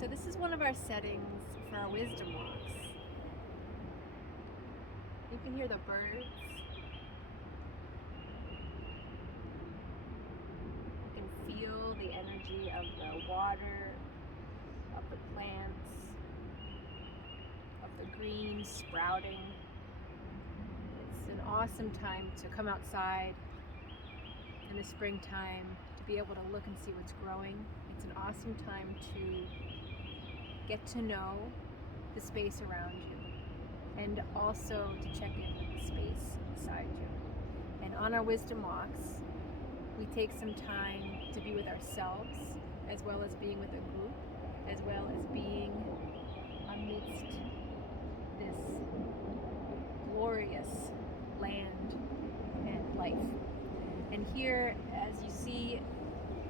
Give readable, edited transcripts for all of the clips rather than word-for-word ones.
So this is one of our settings for our wisdom walks. You can hear the birds. You can feel the energy of the water, of the plants, of the green sprouting. It's an awesome time to come outside in the springtime to be able to look and see what's growing. It's an awesome time to get to know the space around you and also to check in with the space beside you. And on our wisdom walks, we take some time to be with ourselves as well as being with a group, as well as being amidst this glorious land and life. And here, as you see,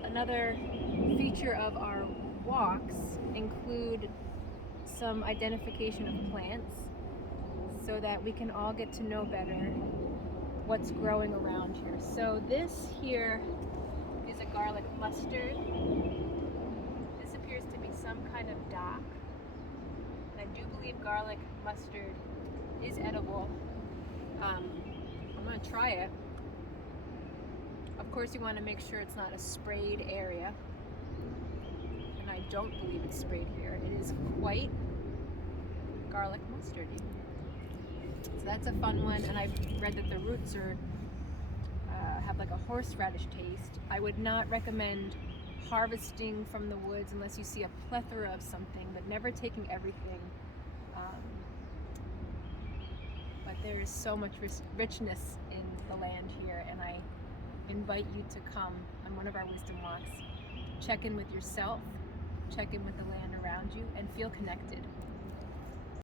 another feature of our walks include some identification of plants so that we can all get to know better what's growing around here. So this here is a garlic mustard. This appears to be some kind of dock. And I do believe garlic mustard is edible. I'm gonna try it. Of course, you want to make sure it's not a sprayed area. And I don't believe it's sprayed here. It is quite garlic mustardy. So that's a fun one. And I've read that the roots have like a horseradish taste. I would not recommend harvesting from the woods unless you see a plethora of something, but never taking everything. But there is so much richness in the land here, and I invite you to come on one of our wisdom walks. Check in with yourself, check in with the land around you, and feel connected.